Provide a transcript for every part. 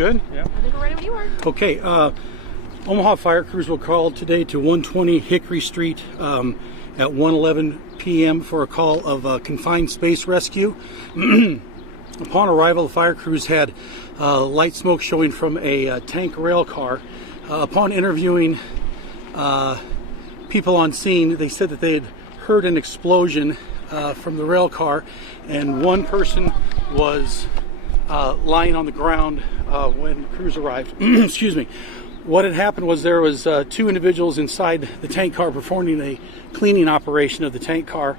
good? Yeah. I think we're ready when you are. Okay. Omaha fire crews were called today to 120 Hickory Street at 1:11 p.m. for a call of confined space rescue. Upon arrival, the fire crews had light smoke showing from a tank rail car. Upon interviewing people on scene, they said that they had heard an explosion from the rail car, and one person was lying on the ground when crews arrived. Excuse me. What had happened was there was two individuals inside the tank car performing a cleaning operation of the tank car.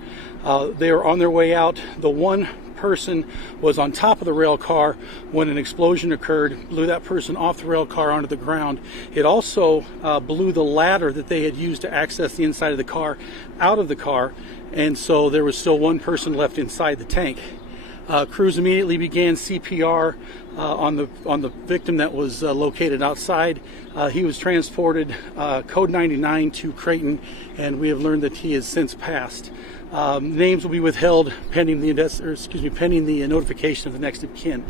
They were on their way out. The one person was on top of the rail car when an explosion occurred, blew that person off the rail car onto the ground. It also blew the ladder that they had used to access the inside of the car out of the car, and so there was still one person left inside the tank. Crews immediately began CPR on the victim that was located outside. He was transported code 99 to Creighton, and we have learned that he has since passed. Names will be withheld pending the notification of the next of kin.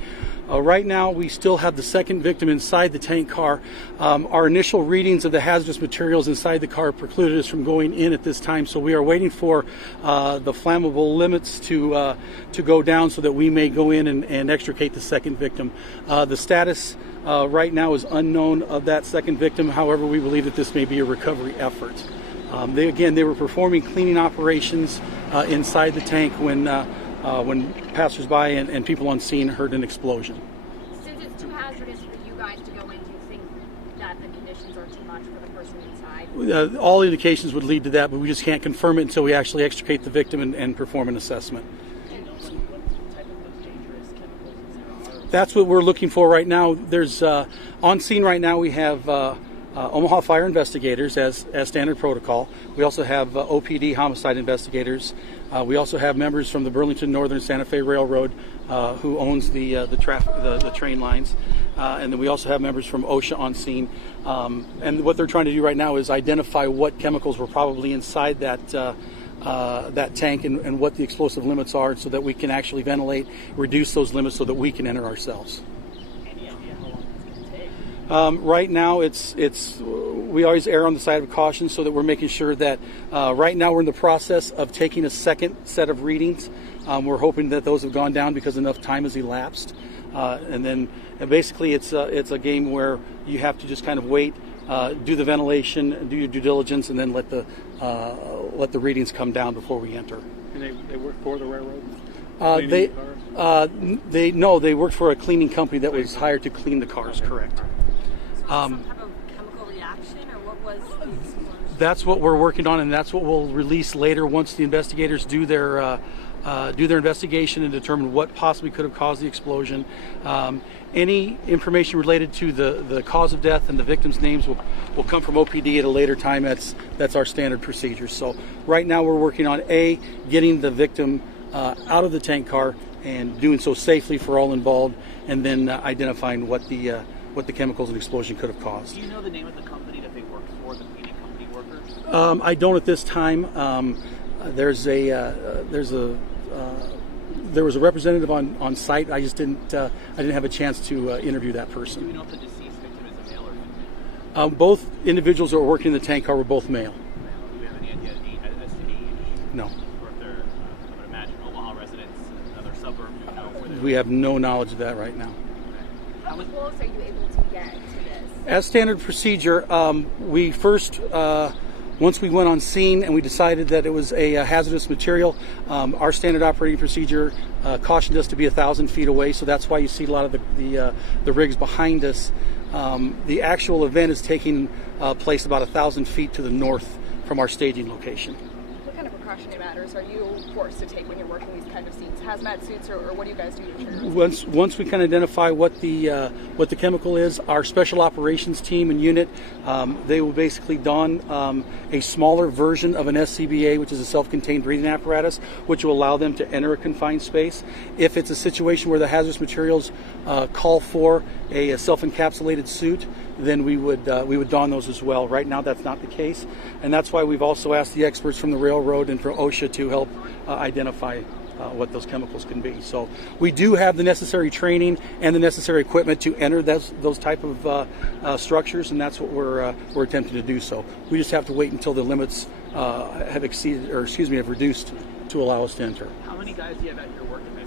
Right now, we still have the second victim inside the tank car. Our initial readings of the hazardous materials inside the car precluded us from going in at this time, so we are waiting for the flammable limits to go down so that we may go in and extricate the second victim. The status right now is unknown of that second victim. However, we believe that this may be a recovery effort. They were performing cleaning operations inside the tank when passersby and people on scene heard an explosion. Since it's too hazardous for you guys to go in, do you think that the conditions are too much for the person inside? All indications would lead to that, but we just can't confirm it until we actually extricate the victim and perform an assessment. That's what we're looking for right now. There's on scene right now we have Omaha Fire investigators as standard protocol. We also have OPD homicide investigators. We also have members from the Burlington Northern Santa Fe Railroad who owns the train lines. And then we also have members from OSHA on scene. And what they're trying to do right now is identify what chemicals were probably inside that tank and what the explosive limits are so that we can actually ventilate, reduce those limits so that we can enter ourselves. Any idea how long it's going to take? Right now, we always err on the side of caution so that we're making sure that right now we're in the process of taking a second set of readings. We're hoping that those have gone down because enough time has elapsed. And then basically it's a game where you have to just kind of wait, do the ventilation, do your due diligence, and then let the readings come down before we enter. And they work for the railroad? They worked for a cleaning company that was hired to clean the cars. Correct. Some type of chemical reaction, or what was the explosion? That's what we're working on, and that's what we'll release later once the investigators do their investigation and determine what possibly could have caused the explosion. Any information related to the cause of death and the victims' names will come from OPD at a later time. That's our standard procedure. So right now we're working on getting the victim out of the tank car and doing so safely for all involved, and then identifying what the chemicals and explosion could have caused. Do you know the name of the company that they worked for, the cleaning company workers? I don't at this time. There was a representative on site. I just didn't have a chance to interview that person. Do you know if the deceased victim is a male or female? Both individuals that were working in the tank car were both male. Do we have any idea as to age? No. Or if they're, I would imagine, Omaha residents, another suburb, do you know where they're? We have no knowledge of that right now. How close are you able to get to this? As standard procedure, we first, once we went on scene and we decided that it was a hazardous material, our standard operating procedure cautioned us to be 1,000 feet away, so that's why you see a lot of the rigs behind us. The actual event is taking place about 1,000 feet to the north from our staging location. What kind of precautionary matters are you forced to take when you're working these kind of scenes? Hazmat suits, or what do you guys do to ensure? Once we can identify what the chemical is, our special operations team and unit, they will basically don a smaller version of an SCBA, which is a self-contained breathing apparatus, which will allow them to enter a confined space. If it's a situation where the hazardous materials call for a self-encapsulated suit, then we would don those as well. Right now, that's not the case, and that's why we've also asked the experts from the railroad and from OSHA to help identify what those chemicals can be. So we do have the necessary training and the necessary equipment to enter those type of structures, and that's what we're attempting to do. So we just have to wait until the limits have reduced to allow us to enter. How many guys do you have at your work event?